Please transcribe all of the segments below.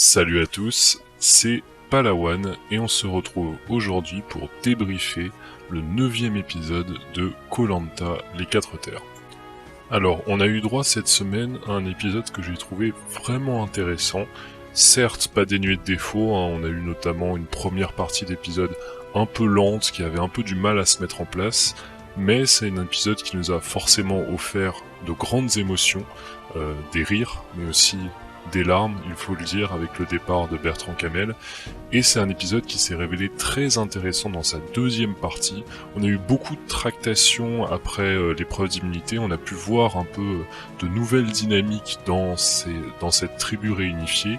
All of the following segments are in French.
Salut à tous, c'est Palawan et on se retrouve aujourd'hui pour débriefer le 9e épisode de koh les 4 terres. Alors, on a eu droit cette semaine à un épisode que j'ai trouvé vraiment intéressant, certes pas dénué de défauts, on a eu notamment une première partie d'épisode un peu lente qui avait un peu du mal à se mettre en place, mais c'est un épisode qui nous a forcément offert de grandes émotions, des rires, mais aussi des larmes, il faut le dire, avec le départ de Bertrand Kamel, et c'est un épisode qui s'est révélé très intéressant dans sa deuxième partie. On a eu beaucoup de tractations après l'épreuve d'immunité, on a pu voir un peu de nouvelles dynamiques dans cette tribu réunifiée,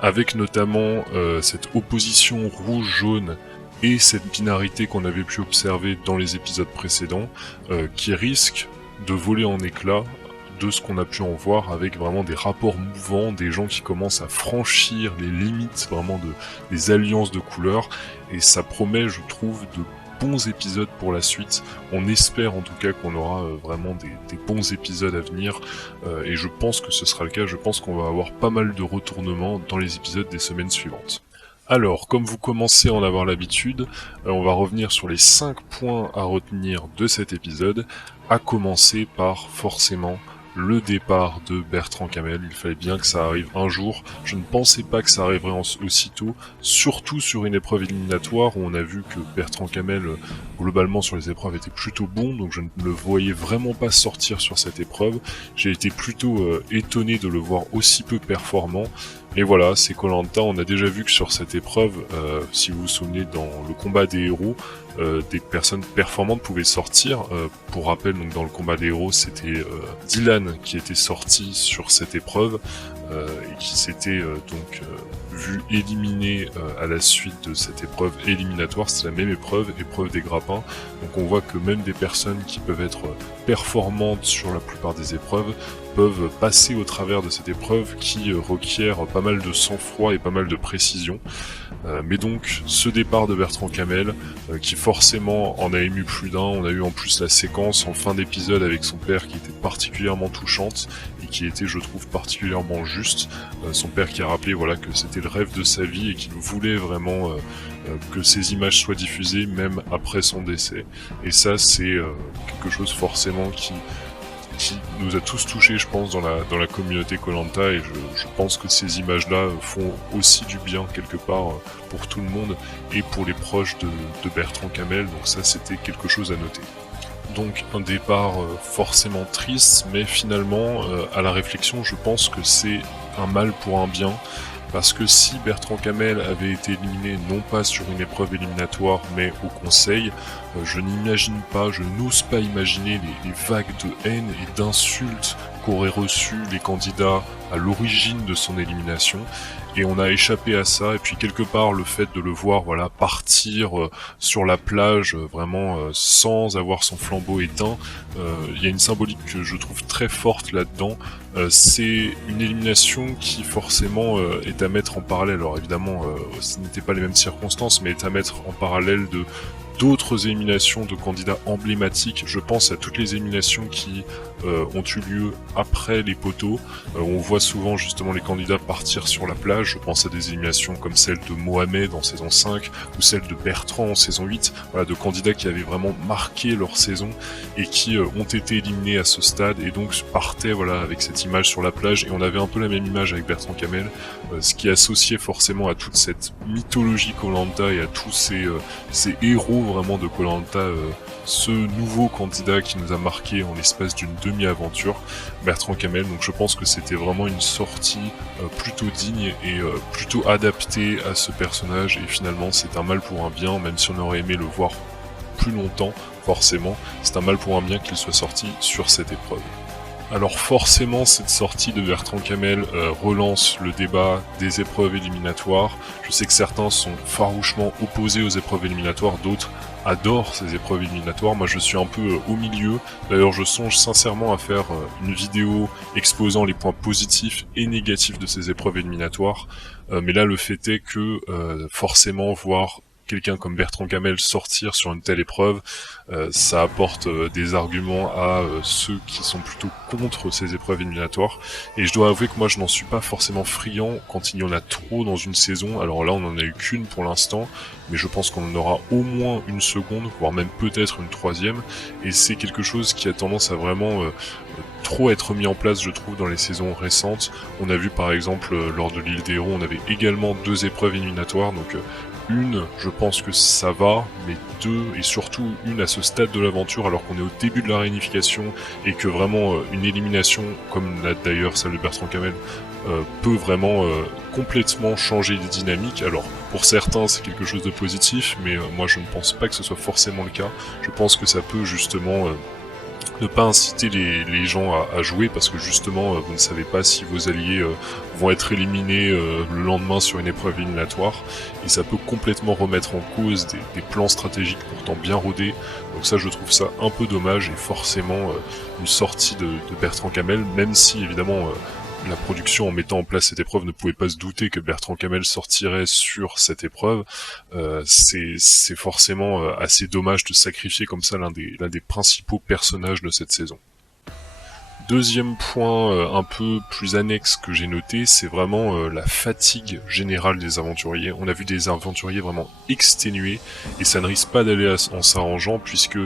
avec notamment cette opposition rouge-jaune et cette binarité qu'on avait pu observer dans les épisodes précédents, qui risque de voler en éclats de ce qu'on a pu en voir, avec vraiment des rapports mouvants, des gens qui commencent à franchir les limites vraiment des alliances de couleurs, et ça promet, je trouve, de bons épisodes pour la suite. On espère en tout cas qu'on aura vraiment des bons épisodes à venir, et je pense que ce sera le cas. Je pense qu'on va avoir pas mal de retournements dans les épisodes des semaines suivantes. Alors, comme vous commencez à en avoir l'habitude, on va revenir sur les 5 points à retenir de cet épisode, à commencer par forcément le départ de Bertrand Kamel. Il fallait bien que ça arrive un jour. Je ne pensais pas que ça arriverait aussitôt, surtout sur une épreuve éliminatoire où on a vu que Bertrand Kamel, globalement sur les épreuves, était plutôt bon, donc je ne le voyais vraiment pas sortir sur cette épreuve. J'ai été plutôt étonné de le voir aussi peu performant. Et voilà, c'est koh, on a déjà vu que sur cette épreuve, si vous vous souvenez, dans le combat des héros, des personnes performantes pouvaient sortir. Pour rappel, donc dans le combat des héros, c'était Dylan qui était sorti sur cette épreuve et qui s'était vu éliminé à la suite de cette épreuve éliminatoire. C'est la même épreuve des grappins. Donc on voit que même des personnes qui peuvent être performantes sur la plupart des épreuves peuvent passer au travers de cette épreuve qui requiert pas mal de sang-froid et pas mal de précision. Mais donc ce départ de Bertrand Kamel qui forcément en a ému plus d'un. On a eu en plus la séquence en fin d'épisode avec son père qui était particulièrement touchante et qui était, je trouve, particulièrement juste. Son père qui a rappelé voilà que c'était le rêve de sa vie et qu'il voulait vraiment que ces images soient diffusées même après son décès. Et ça c'est quelque chose forcément qui nous a tous touchés, je pense, dans la communauté koh, et je pense que ces images-là font aussi du bien quelque part pour tout le monde et pour les proches de Bertrand Kamel, donc ça c'était quelque chose à noter. Donc un départ forcément triste, mais finalement à la réflexion je pense que c'est un mal pour un bien, parce que si Bertrand Kamel avait été éliminé non pas sur une épreuve éliminatoire mais au conseil, je n'imagine pas, je n'ose pas imaginer les vagues de haine et d'insultes qu'auraient reçues les candidats à l'origine de son élimination. Et on a échappé à ça, et puis quelque part le fait de le voir voilà partir sur la plage vraiment sans avoir son flambeau éteint, il y a une symbolique que je trouve très forte là-dedans. C'est une élimination qui forcément est à mettre en parallèle. Alors évidemment ce n'étaient pas les mêmes circonstances, mais est à mettre en parallèle de d'autres éliminations de candidats emblématiques. Je pense à toutes les éliminations qui ont eu lieu après les poteaux. On voit souvent justement les candidats partir sur la plage. Je pense à des éliminations comme celle de Mohamed en saison 5 ou celle de Bertrand en saison 8. Voilà, de candidats qui avaient vraiment marqué leur saison et qui ont été éliminés à ce stade et donc partaient voilà avec cette image sur la plage. Et on avait un peu la même image avec Bertrand Kamel, ce qui associait forcément à toute cette mythologie koh et à tous ces héros vraiment de koh, ce nouveau candidat qui nous a marqué en l'espace d'une demi-aventure, Bertrand Kamel. Donc je pense que c'était vraiment une sortie plutôt digne et plutôt adaptée à ce personnage, et finalement c'est un mal pour un bien, même si on aurait aimé le voir plus longtemps, forcément, c'est un mal pour un bien qu'il soit sorti sur cette épreuve. Alors forcément, cette sortie de Bertrand Kamel relance le débat des épreuves éliminatoires. Je sais que certains sont farouchement opposés aux épreuves éliminatoires, d'autres adorent ces épreuves éliminatoires. Moi je suis un peu au milieu. D'ailleurs je songe sincèrement à faire une vidéo exposant les points positifs et négatifs de ces épreuves éliminatoires. Mais là le fait est que forcément voir quelqu'un comme Bertrand Kamel sortir sur une telle épreuve, ça apporte des arguments à ceux qui sont plutôt contre ces épreuves éliminatoires. Et je dois avouer que moi je n'en suis pas forcément friand quand il y en a trop dans une saison. Alors là on en a eu qu'une pour l'instant, mais je pense qu'on en aura au moins une seconde, voire même peut-être une troisième. Et c'est quelque chose qui a tendance à vraiment trop être mis en place, je trouve, dans les saisons récentes. On a vu par exemple lors de l'île des héros, on avait également 2 épreuves éliminatoires, donc une, je pense que ça va, mais 2, et surtout une à ce stade de l'aventure, alors qu'on est au début de la réunification, et que vraiment une élimination, comme l'a d'ailleurs celle de Bertrand Camel, peut vraiment complètement changer les dynamiques. Alors, pour certains, c'est quelque chose de positif, mais moi je ne pense pas que ce soit forcément le cas. Je pense que ça peut justement ne pas inciter les gens à jouer, parce que justement vous ne savez pas si vos alliés vont être éliminés le lendemain sur une épreuve éliminatoire, et ça peut complètement remettre en cause des plans stratégiques pourtant bien rodés. Donc ça, je trouve ça un peu dommage, et forcément une sortie de Bertrand Camel, même si évidemment la production, en mettant en place cette épreuve, ne pouvait pas se douter que Bertrand Camel sortirait sur cette épreuve. C'est forcément assez dommage de sacrifier comme ça l'un des principaux personnages de cette saison. Deuxième point un peu plus annexe que j'ai noté, c'est vraiment la fatigue générale des aventuriers. On a vu des aventuriers vraiment exténués, et ça ne risque pas d'aller en s'arrangeant, puisque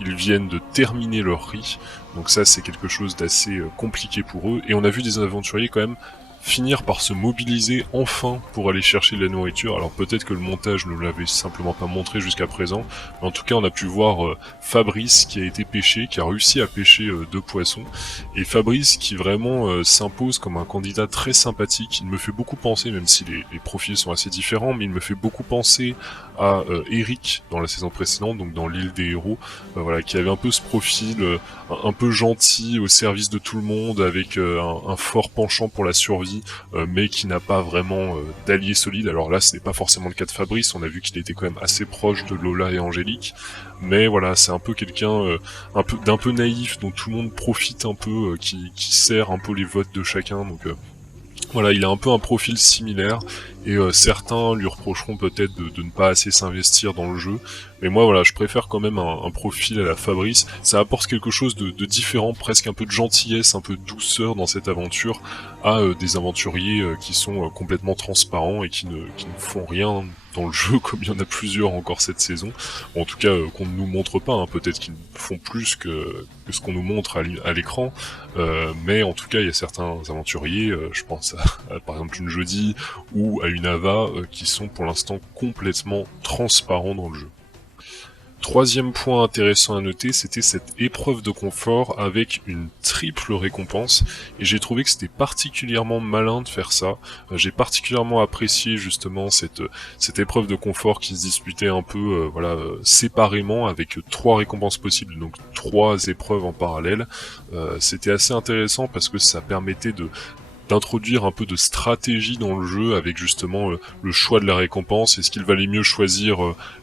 ils viennent de terminer leur riz. Donc ça, c'est quelque chose d'assez compliqué pour eux. Et on a vu des aventuriers quand même finir par se mobiliser enfin pour aller chercher de la nourriture. Alors peut-être que le montage ne l'avait simplement pas montré jusqu'à présent, mais en tout cas on a pu voir Fabrice qui a été pêché, qui a réussi à pêcher 2 poissons, et Fabrice qui vraiment s'impose comme un candidat très sympathique. Il me fait beaucoup penser, même si les profils sont assez différents, mais il me fait beaucoup penser à Eric dans la saison précédente, donc dans l'île des héros, voilà, qui avait un peu ce profil un peu gentil, au service de tout le monde, avec un fort penchant pour la survie, mais qui n'a pas vraiment d'alliés solides. Alors là, ce n'est pas forcément le cas de Fabrice, on a vu qu'il était quand même assez proche de Lola et Angélique, mais voilà, c'est un peu quelqu'un d'un peu naïf, dont tout le monde profite un peu, qui sert un peu les votes de chacun, donc voilà, il a un peu un profil similaire, et certains lui reprocheront peut-être de ne pas assez s'investir dans le jeu, mais moi voilà, je préfère quand même un profil à la Fabrice. Ça apporte quelque chose de différent, presque un peu de gentillesse, un peu de douceur dans cette aventure, à des aventuriers qui sont complètement transparents et qui ne font rien dans le jeu, comme il y en a plusieurs encore cette saison, ou en tout cas qu'on ne nous montre pas, hein. Peut-être qu'ils font plus que ce qu'on nous montre à l'écran, mais en tout cas il y a certains aventuriers, je pense à par exemple une Jodie ou à une Ava, qui sont pour l'instant complètement transparents dans le jeu. Troisième point intéressant à noter, c'était cette épreuve de confort avec une triple récompense, et j'ai trouvé que c'était particulièrement malin de faire ça. J'ai particulièrement apprécié justement cette épreuve de confort qui se disputait un peu séparément, avec 3 récompenses possibles, donc 3 épreuves en parallèle. C'était assez intéressant parce que ça permettait d'introduire un peu de stratégie dans le jeu, avec justement le choix de la récompense. Est-ce qu'il valait mieux choisir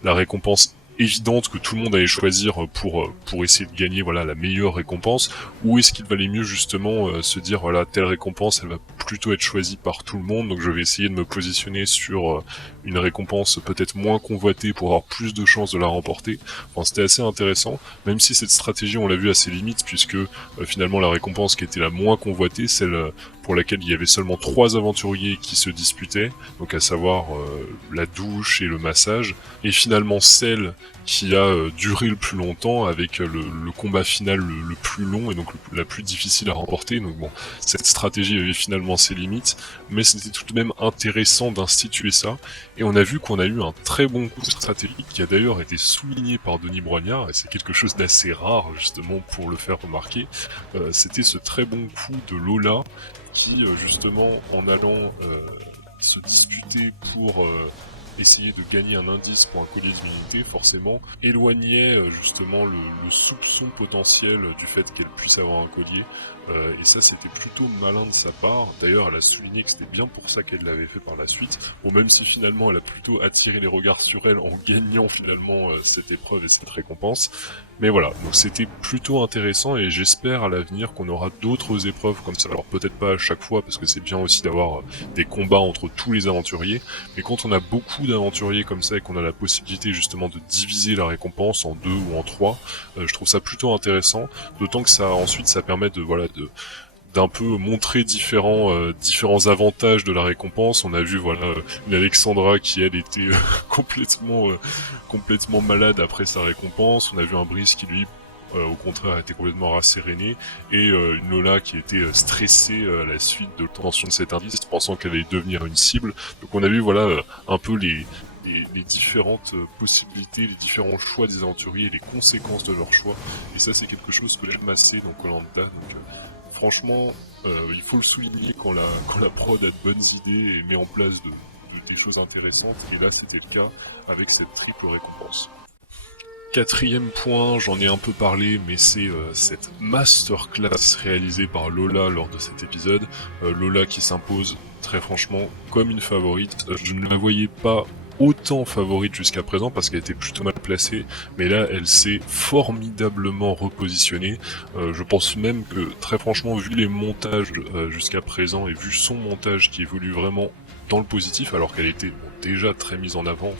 la récompense évidente que tout le monde allait choisir pour essayer de gagner voilà la meilleure récompense, ou est-ce qu'il valait mieux justement se dire voilà, telle récompense elle va plutôt être choisie par tout le monde, donc je vais essayer de me positionner sur une récompense peut-être moins convoitée pour avoir plus de chances de la remporter. Enfin, c'était assez intéressant, même si cette stratégie on l'a vu à ses limites, puisque finalement la récompense qui était la moins convoitée, celle pour laquelle il y avait seulement 3 aventuriers qui se disputaient, donc à savoir la douche et le massage, et finalement celle qui a duré le plus longtemps, avec le combat final le plus long et donc la plus difficile à remporter. Donc bon, cette stratégie avait finalement ses limites, mais c'était tout de même intéressant d'instituer ça, et on a vu qu'on a eu un très bon coup de stratégie qui a d'ailleurs été souligné par Denis Brognard, et c'est quelque chose d'assez rare justement pour le faire remarquer. C'était ce très bon coup de Lola qui justement en allant se disputer pour essayer de gagner un indice pour un collier d'immunité, forcément éloignait justement le soupçon potentiel du fait qu'elle puisse avoir un collier, et ça c'était plutôt malin de sa part. D'ailleurs elle a souligné que c'était bien pour ça qu'elle l'avait fait par la suite, bon, même si finalement elle a plutôt attiré les regards sur elle en gagnant finalement cette épreuve et cette récompense. Mais voilà, donc c'était plutôt intéressant, et j'espère à l'avenir qu'on aura d'autres épreuves comme ça. Alors peut-être pas à chaque fois, parce que c'est bien aussi d'avoir des combats entre tous les aventuriers, mais quand on a beaucoup beaucoup d'aventuriers comme ça et qu'on a la possibilité justement de diviser la récompense en 2 ou en 3, je trouve ça plutôt intéressant, d'autant que ça permet d'un peu montrer différents avantages de la récompense. On a vu une Alexandra qui elle était complètement malade après sa récompense. On a vu un Brice qui lui au contraire était complètement rasséréné, et une Lola qui était stressée à la suite de l'obtention de cet indice, pensant qu'elle allait devenir une cible. Donc on a vu un peu les différentes possibilités, les différents choix des aventuriers et les conséquences de leurs choix. Et ça c'est quelque chose que j'aime assez dans Koh-Lanta. Donc franchement, il faut le souligner quand la prod a de bonnes idées et met en place des choses intéressantes. Et là c'était le cas avec cette triple récompense. Quatrième point, j'en ai un peu parlé, mais c'est cette masterclass réalisée par Lola lors de cet épisode. Lola qui s'impose très franchement comme une favorite. Je ne la voyais pas autant favorite jusqu'à présent parce qu'elle était plutôt mal placée, mais là elle s'est formidablement repositionnée. Je pense même que très franchement, vu les montages jusqu'à présent et vu son montage qui évolue vraiment dans le positif, alors qu'elle était déjà très mise en avant,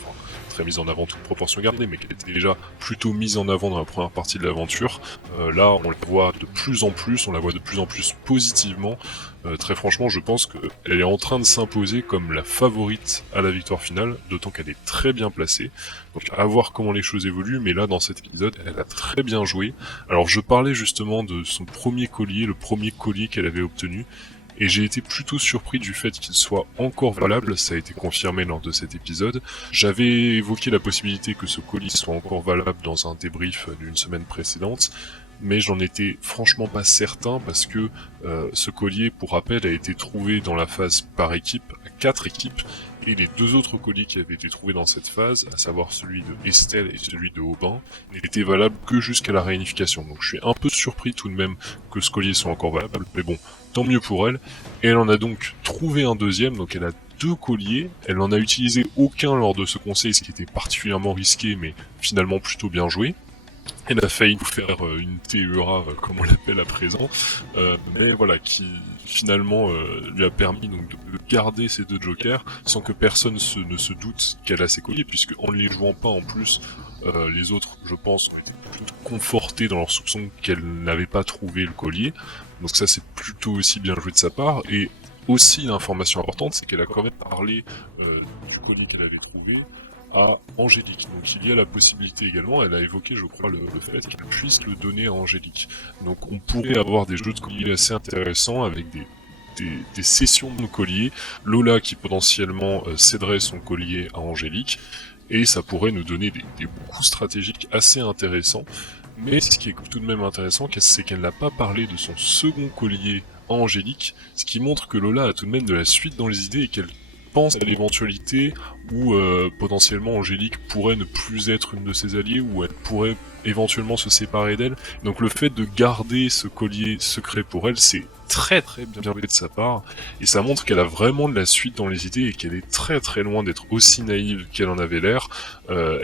très mise en avant toute proportion gardée, mais qu'elle était déjà plutôt mise en avant dans la première partie de l'aventure. Là, on la voit de plus en plus, positivement. Très franchement, je pense qu'elle est en train de s'imposer comme la favorite à la victoire finale, d'autant qu'elle est très bien placée. Donc à voir comment les choses évoluent, mais là, dans cet épisode, elle a très bien joué. Alors je parlais justement de son premier collier, le premier collier qu'elle avait obtenu, et j'ai été plutôt surpris du fait qu'il soit encore valable. Ça a été confirmé lors de cet épisode. J'avais évoqué la possibilité que ce colis soit encore valable dans un débrief d'une semaine précédente, mais j'en étais franchement pas certain parce que ce collier, pour rappel, a été trouvé dans la phase par équipe, à 4 équipes, et les 2 autres colliers qui avaient été trouvés dans cette phase, à savoir celui de Estelle et celui de Aubin, n'étaient valables que jusqu'à la réunification. Donc je suis un peu surpris tout de même que ce collier soit encore valable, mais bon, tant mieux pour elle. Et elle en a donc trouvé un deuxième, donc elle a 2 colliers, elle n'en a utilisé aucun lors de ce conseil, ce qui était particulièrement risqué, mais finalement plutôt bien joué. Elle a failli nous faire une TERA, comme on l'appelle à présent, mais voilà, qui finalement lui a permis donc de garder ces 2 jokers sans que personne ne se doute qu'elle a ses colliers, puisque en ne les jouant pas en plus, les autres, je pense, ont été plutôt confortés dans leur soupçon qu'elle n'avait pas trouvé le collier. Donc ça c'est plutôt aussi bien joué de sa part, et aussi l'information importante, c'est qu'elle a quand même parlé du collier qu'elle avait trouvé à Angélique. Donc il y a la possibilité également, elle a évoqué je crois le fait qu'elle puisse le donner à Angélique. Donc on pourrait avoir des jeux de colliers assez intéressants avec des sessions de colliers, Lola qui potentiellement céderait son collier à Angélique, et ça pourrait nous donner des coups stratégiques assez intéressants. Mais ce qui est tout de même intéressant, c'est qu'elle n'a pas parlé de son second collier à Angélique, ce qui montre que Lola a tout de même de la suite dans les idées et qu'elle pense à l'éventualité où potentiellement Angélique pourrait ne plus être une de ses alliées, ou elle pourrait éventuellement se séparer d'elle. Donc le fait de garder ce collier secret pour elle, c'est très bien joué de sa part, et ça montre qu'elle a vraiment de la suite dans les idées et qu'elle est très loin d'être aussi naïve qu'elle en avait l'air.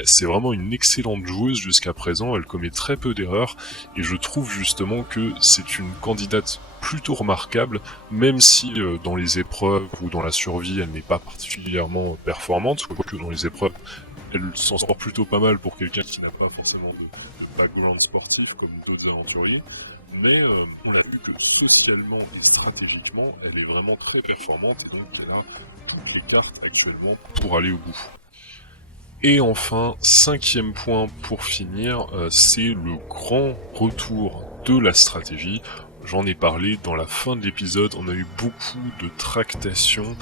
C'est vraiment une excellente joueuse jusqu'à présent, elle commet très peu d'erreurs, et je trouve justement que c'est une candidate plutôt remarquable, même si dans les épreuves ou dans la survie elle n'est pas particulièrement performante, quoique dans les épreuves elle s'en sort plutôt pas mal pour quelqu'un qui n'a pas forcément de background sportif comme d'autres aventuriers, mais on a vu que socialement et stratégiquement elle est vraiment très performante, et donc elle a toutes les cartes actuellement pour aller au bout. Et enfin, 5e point pour finir, c'est le grand retour de la stratégie. J'en ai parlé dans la fin de l'épisode, on a eu beaucoup de tractations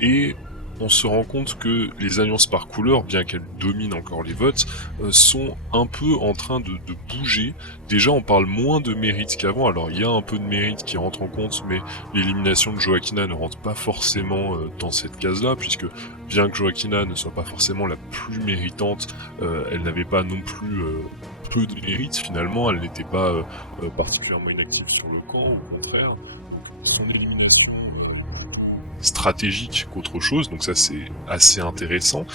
et on se rend compte que les alliances par couleur, bien qu'elles dominent encore les votes, sont un peu en train de bouger. Déjà on parle moins de mérite qu'avant, alors il y a un peu de mérite qui rentre en compte, mais l'élimination de Joaquina ne rentre pas forcément dans cette case-là, puisque bien que Joaquina ne soit pas forcément la plus méritante, elle n'avait pas non plus peu de mérite finalement, elle n'était pas particulièrement inactive sur le camp, au contraire, donc son élimination. stratégique qu'autre chose, donc ça c'est assez intéressant.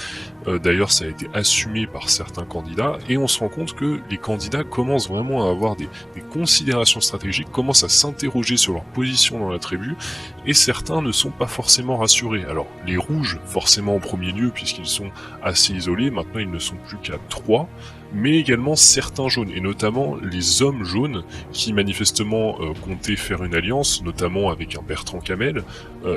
D'ailleurs ça a été assumé par certains candidats, et on se rend compte que les candidats commencent vraiment à avoir des considérations stratégiques, commencent à s'interroger sur leur position dans la tribu, et certains ne sont pas forcément rassurés. Alors les rouges forcément en premier lieu, puisqu'ils sont assez isolés, maintenant ils ne sont plus qu'à 3, mais également certains jaunes, et notamment les hommes jaunes, qui manifestement comptaient faire une alliance, notamment avec un Bertrand Camel,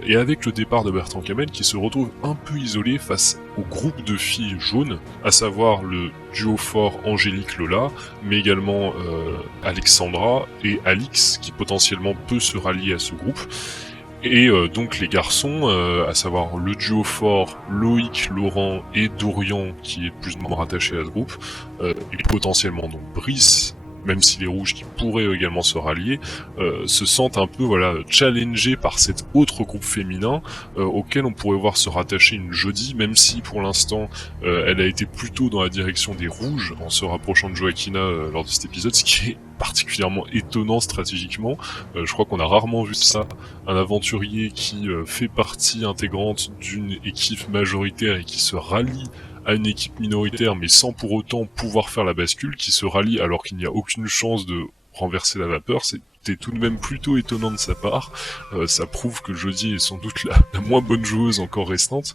et avec le départ de Bertrand Camel qui se retrouve un peu isolé face au groupe de filles jaunes, à savoir le duo fort Angélique Lola, mais également Alexandra et Alix, qui potentiellement peut se rallier à ce groupe. Et donc les garçons, à savoir le duo fort Loïc, Laurent et Dorian, qui est plus ou moins rattaché à ce groupe, et potentiellement donc Brice, même si les rouges qui pourraient également se rallier, se sentent un peu challengés par cet autre groupe féminin auquel on pourrait voir se rattacher une Jodie, même si pour l'instant elle a été plutôt dans la direction des rouges en se rapprochant de Joaquina lors de cet épisode, ce qui est particulièrement étonnant stratégiquement. Je crois qu'on a rarement vu ça, un aventurier qui fait partie intégrante d'une équipe majoritaire et qui se rallie à une équipe minoritaire, mais sans pour autant pouvoir faire la bascule, qui se rallie alors qu'il n'y a aucune chance de renverser la vapeur. C'était tout de même plutôt étonnant de sa part. Ça prouve que Jodie est sans doute la moins bonne joueuse encore restante,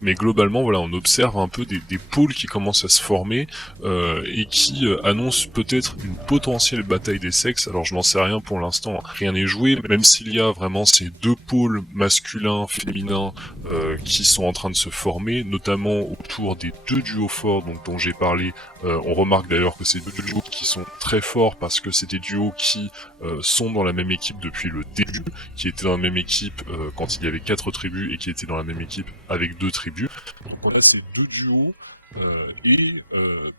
mais globalement voilà, on observe un peu des pôles qui commencent à se former et qui annoncent peut-être une potentielle bataille des sexes. Alors je n'en sais rien pour l'instant, rien n'est joué, même s'il y a vraiment ces deux pôles masculins, féminins qui sont en train de se former, notamment autour des deux duos forts dont j'ai parlé. On remarque d'ailleurs que c'est deux duos qui sont très forts parce que c'est des duos qui sont dans la même équipe depuis le début, qui étaient dans la même équipe quand il y avait 4 tribus et qui étaient dans la même équipe avec 2 tribus. Donc on a ces deux duos et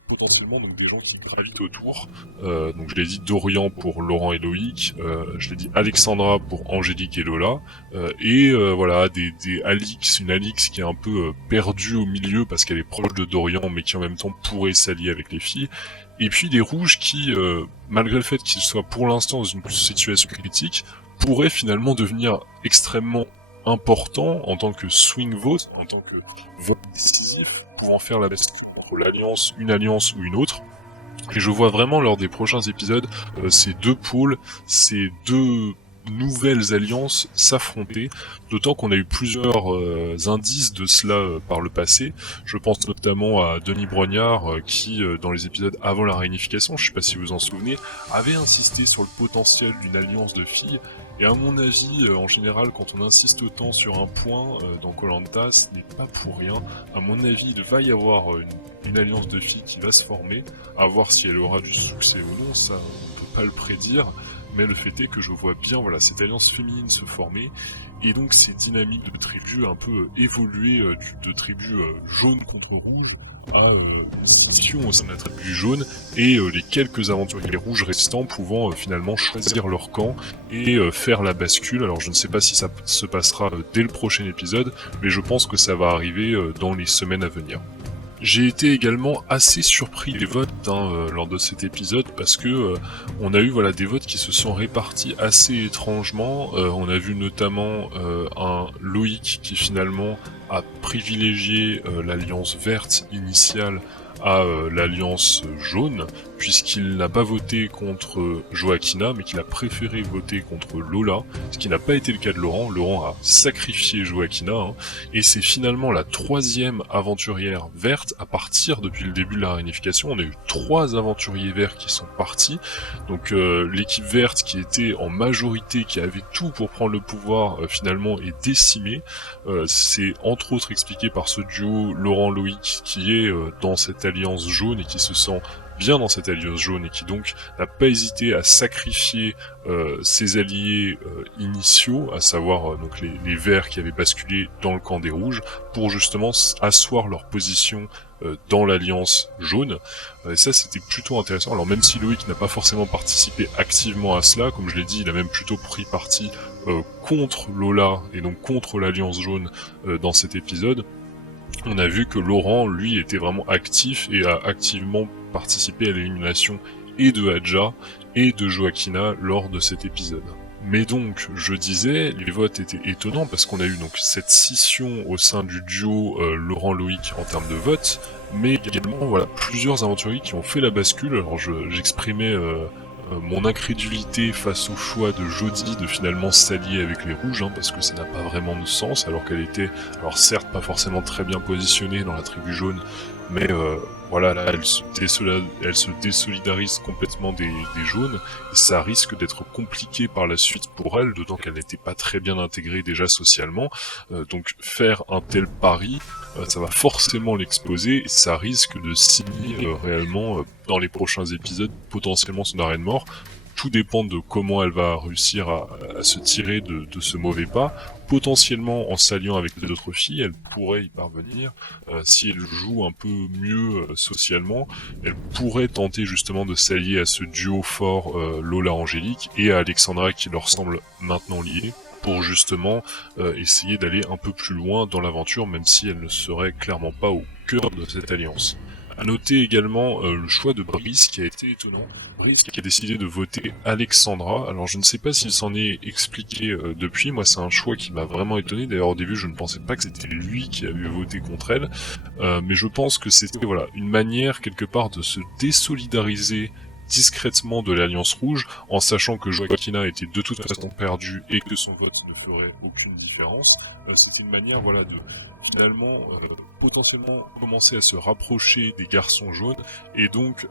potentiellement donc des gens qui gravitent autour. Donc je l'ai dit Dorian pour Laurent et Loïc, je l'ai dit Alexandra pour Angélique et Lola, et voilà des Alix, une Alix qui est un peu perdue au milieu parce qu'elle est proche de Dorian mais qui en même temps pourrait s'allier avec les filles. Et puis des rouges qui, malgré le fait qu'ils soient pour l'instant dans une situation critique, pourraient finalement devenir extrêmement importants en tant que swing vote, en tant que vote décisif, pouvant faire la bascule entre l'alliance, une alliance ou une autre. Et je vois vraiment lors des prochains épisodes ces deux pôles, ces deux nouvelles alliances s'affronter, d'autant qu'on a eu plusieurs indices de cela par le passé. Je pense notamment à Denis Brognard qui, dans les épisodes avant la réunification, je sais pas si vous en souvenez, avait insisté sur le potentiel d'une alliance de filles. Et à mon avis, en général, quand on insiste autant sur un point dans Koh-Lanta, ce n'est pas pour rien. À mon avis, il va y avoir une alliance de filles qui va se former. À voir si elle aura du succès ou non, ça on peut pas le prédire. Mais le fait est que je vois bien cette alliance féminine se former, et donc ces dynamiques de tribus un peu évoluer de tribus jaunes contre rouges à une scission au sein de la tribu jaune, et les quelques aventuriers rouges restants pouvant finalement choisir leur camp et faire la bascule. Alors je ne sais pas si ça se passera dès le prochain épisode, mais je pense que ça va arriver dans les semaines à venir. J'ai été également assez surpris des votes lors de cet épisode parce que on a eu des votes qui se sont répartis assez étrangement. On a vu notamment un Loïc qui finalement a privilégié l'alliance verte initiale à l'alliance jaune, puisqu'il n'a pas voté contre Joaquina, mais qu'il a préféré voter contre Lola, ce qui n'a pas été le cas de Laurent. Laurent a sacrifié Joaquina, et c'est finalement la 3e aventurière verte à partir depuis le début de la réunification. On a eu 3 aventuriers verts qui sont partis, donc l'équipe verte qui était en majorité, qui avait tout pour prendre le pouvoir, finalement est décimée. C'est entre autres expliqué par ce duo Laurent-Loïc qui est dans cette alliance jaune et qui se sent bien dans cette alliance jaune et qui donc n'a pas hésité à sacrifier ses alliés initiaux, à savoir donc les verts qui avaient basculé dans le camp des rouges, pour justement asseoir leur position dans l'alliance jaune. Et ça c'était plutôt intéressant. Alors même si Loïc n'a pas forcément participé activement à cela, comme je l'ai dit, il a même plutôt pris parti contre Lola et donc contre l'alliance jaune dans cet épisode. On a vu que Laurent, lui, était vraiment actif et a activement participé à l'élimination et de Hadja et de Joaquina lors de cet épisode. Mais donc, je disais, les votes étaient étonnants parce qu'on a eu donc cette scission au sein du duo Laurent-Loïc en termes de vote, mais également voilà plusieurs aventuriers qui ont fait la bascule. Alors j'exprimais mon incrédulité face au choix de Jodie de finalement s'allier avec les rouges, parce que ça n'a pas vraiment de sens, alors qu'elle était, alors certes pas forcément très bien positionnée dans la tribu jaune, mais voilà, là elle se désolidarise complètement des jaunes, et ça risque d'être compliqué par la suite pour elle, d'autant qu'elle n'était pas très bien intégrée déjà socialement, donc faire un tel pari, ça va forcément l'exposer, et ça risque de signer réellement dans les prochains épisodes potentiellement son arrêt de mort. Tout dépend de comment elle va réussir à se tirer de ce mauvais pas. Potentiellement en s'alliant avec les autres filles, elle pourrait y parvenir. Si elle joue un peu mieux socialement, elle pourrait tenter justement de s'allier à ce duo fort Lola-Angélique et à Alexandra qui leur semble maintenant liée, pour justement essayer d'aller un peu plus loin dans l'aventure, même si elle ne serait clairement pas au cœur de cette alliance. À noter également le choix de Brice qui a été étonnant. Brice qui a décidé de voter Alexandra. Alors je ne sais pas s'il s'en est expliqué depuis, moi c'est un choix qui m'a vraiment étonné. D'ailleurs au début je ne pensais pas que c'était lui qui avait voté contre elle, mais je pense que c'était voilà une manière quelque part de se désolidariser discrètement de l'Alliance Rouge, en sachant que Joaquina était de toute façon perdue et que son vote ne ferait aucune différence. C'était une manière voilà de finalement potentiellement commencer à se rapprocher des garçons jaunes et donc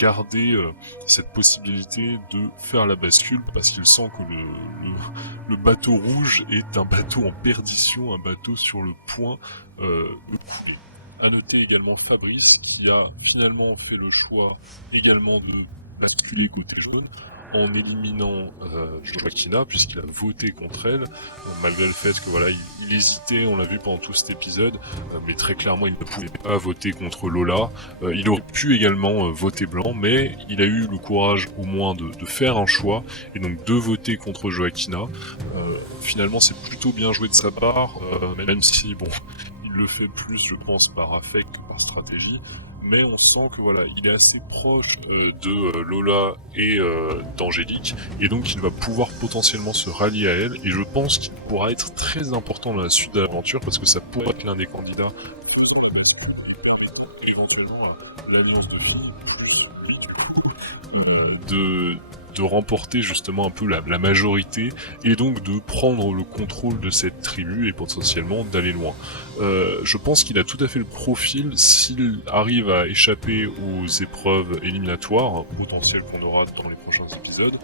garder cette possibilité de faire la bascule parce qu'il sent que le bateau rouge est un bateau en perdition, un bateau sur le point de couler. À noter également Fabrice qui a finalement fait le choix également de basculer côté jaune en éliminant Joaquina puisqu'il a voté contre elle, malgré le fait que voilà il hésitait, on l'a vu pendant tout cet épisode, mais très clairement il ne pouvait pas voter contre Lola. Il aurait pu également voter blanc, mais il a eu le courage au moins de faire un choix et donc de voter contre Joaquina. Finalement c'est plutôt bien joué de sa part, même si bon il le fait plus je pense par affect que par stratégie, mais on sent que voilà, il est assez proche de Lola et d'Angélique, et donc il va pouvoir potentiellement se rallier à elle, et je pense qu'il pourra être très important dans la suite de l'aventure, parce que ça pourrait être l'un des candidats, éventuellement l'alliance de filles, plus lui du coup, de remporter justement un peu la majorité et donc de prendre le contrôle de cette tribu et potentiellement d'aller loin. Je pense qu'il a tout à fait le profil s'il arrive à échapper aux épreuves éliminatoires potentielles qu'on aura dans les prochains épisodes.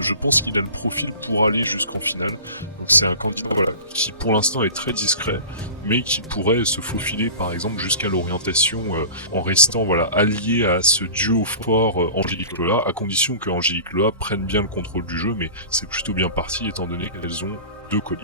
Je pense qu'il a le profil pour aller jusqu'en finale. Donc c'est un candidat voilà, qui pour l'instant est très discret, mais qui pourrait se faufiler par exemple jusqu'à l'orientation en restant voilà allié à ce duo fort Angélique Lola, à condition que Angélique Lola prenne bien le contrôle du jeu, mais c'est plutôt bien parti étant donné qu'elles ont 2 colliers.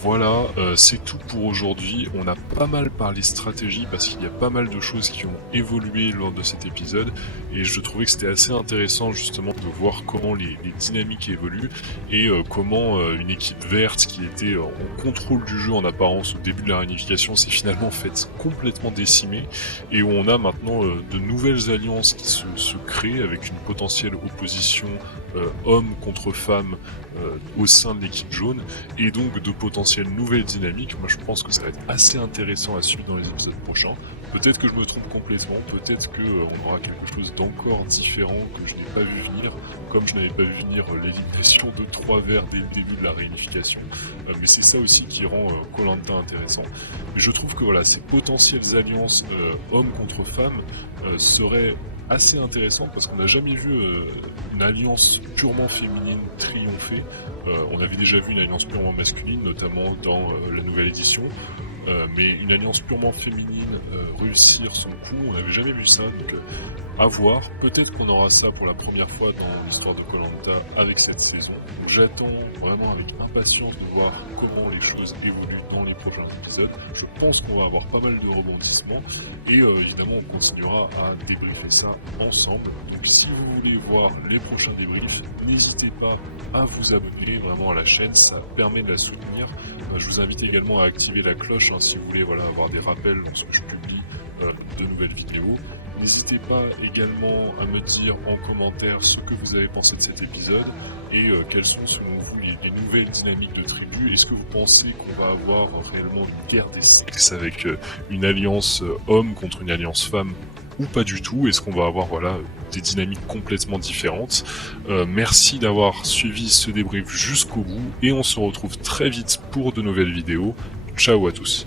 Voilà, c'est tout pour aujourd'hui. On a pas mal parlé stratégie parce qu'il y a pas mal de choses qui ont évolué lors de cet épisode et je trouvais que c'était assez intéressant justement de voir comment les dynamiques évoluent et comment une équipe verte qui était en contrôle du jeu en apparence au début de la réunification s'est finalement faite complètement décimée et où on a maintenant de nouvelles alliances qui se créent avec une potentielle opposition homme contre femme au sein de l'équipe jaune et donc de potentielles nouvelles dynamiques. Moi je pense que ça va être assez intéressant à suivre dans les épisodes prochains. Peut-être que je me trompe complètement, peut-être qu'on aura quelque chose d'encore différent que je n'ai pas vu venir, comme je n'avais pas vu venir l'élimination de 3 verts dès le début de la réunification, mais c'est ça aussi qui rend Koh-Lanta intéressant. Mais je trouve que voilà, ces potentielles alliances hommes contre femmes seraient assez intéressant parce qu'on n'a jamais vu une alliance purement féminine triompher. On avait déjà vu une alliance purement masculine, notamment dans la nouvelle édition, mais une alliance purement féminine réussir son coup, on n'avait jamais vu ça, donc à voir. Peut-être qu'on aura ça pour la première fois dans l'histoire de Koh-Lanta avec cette saison. J'attends vraiment avec impatience de voir comment les choses évoluent dans les prochains épisodes. Je pense qu'on va avoir pas mal de rebondissements et évidemment on continuera à débriefer ça ensemble. Donc si vous voulez voir les prochains débriefs, n'hésitez pas à vous abonner vraiment à la chaîne, ça permet de la soutenir. Je vous invite également à activer la cloche si vous voulez voilà, avoir des rappels lorsque je publie de nouvelles vidéos. N'hésitez pas également à me dire en commentaire ce que vous avez pensé de cet épisode. et quelles sont selon vous les nouvelles dynamiques de tribu. Est-ce que vous pensez qu'on va avoir réellement une guerre des sexes avec une alliance homme contre une alliance femme ou pas du tout? Est-ce qu'on va avoir des dynamiques complètement différentes? Merci d'avoir suivi ce débrief jusqu'au bout et on se retrouve très vite pour de nouvelles vidéos. Ciao à tous.